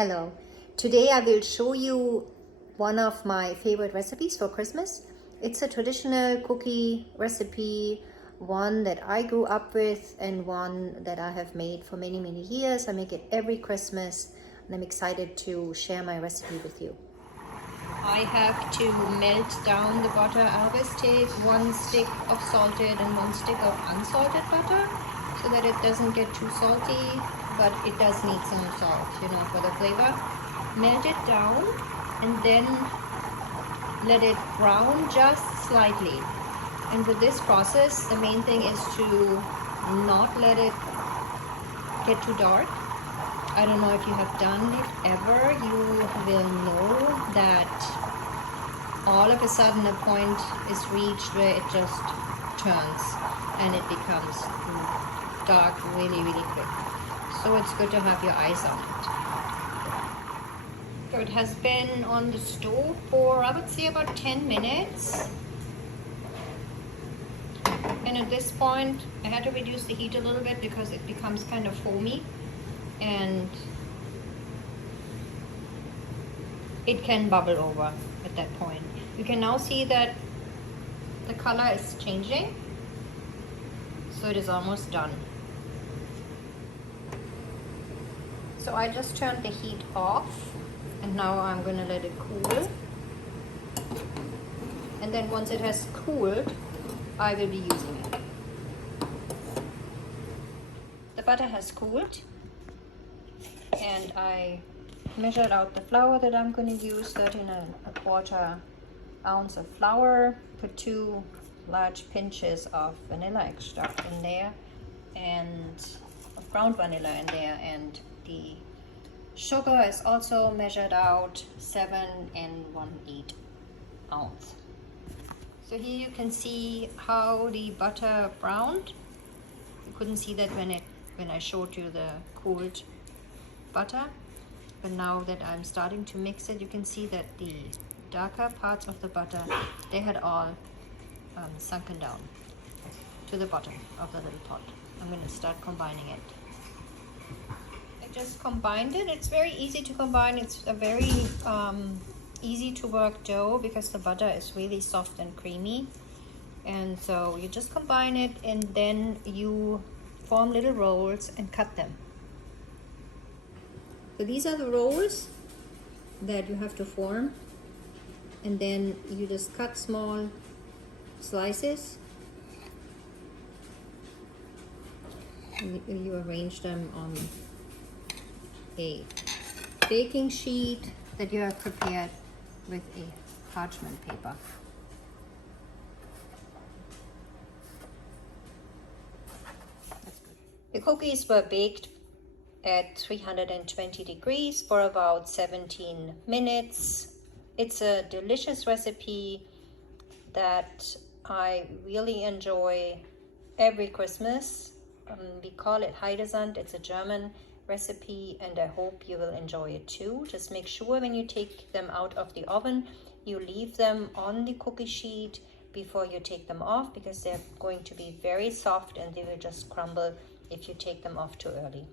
Hello. Today I will show you one of my favorite recipes for Christmas. It's a traditional cookie recipe, one that I grew up with and one that I have made for many years. I make it every Christmas and I'm excited to share my recipe with you. I have to melt down the butter. I always take 1 stick of salted and 1 stick of unsalted butter so that it doesn't get too salty, but it does need some salt, for the flavor. Melt it down and then let it brown just slightly. And with this process, the main thing is to not let it get too dark. I don't know if you have done it ever, you will know that all of a sudden a point is reached where it just turns and it becomes dark really quick. So it's good to have your eyes on it. So it has been on the stove for, I would say, about 10 minutes. And at this point, I had to reduce the heat a little bit because it becomes kind of foamy and it can bubble over at that point. You can now see that the color is changing, so it is almost done. So I just turned the heat off and now I'm going to let it cool. And then once it has cooled, I will be using it. The butter has cooled and I measured out the flour that I'm going to use, 13¼ ounce of flour, put 2 large pinches of vanilla extract in there and of ground vanilla in there, and the sugar is also measured out, 7⅛ ounce. So here you can see how the butter browned. You couldn't see that when I showed you the cooled butter, but now that I'm starting to mix it, you can see that the darker parts of the butter, they had all sunken down to the bottom of the little pot. I'm going to start combining it. I just combined it. It's very easy to combine. It's a very easy to work dough because the butter is really soft and creamy, and so you just combine it and then you form little rolls and cut them. So these are the rolls that you have to form, and then you just cut small slices and you arrange them on a baking sheet that you have prepared with a parchment paper. That's good. The cookies were baked at 320 degrees for about 17 minutes. It's a delicious recipe that I really enjoy every Christmas. We call it Heidesand. It's a German recipe and I hope you will enjoy it too. Just make sure when you take them out of the oven, you leave them on the cookie sheet before you take them off, because they're going to be very soft and they will just crumble if you take them off too early.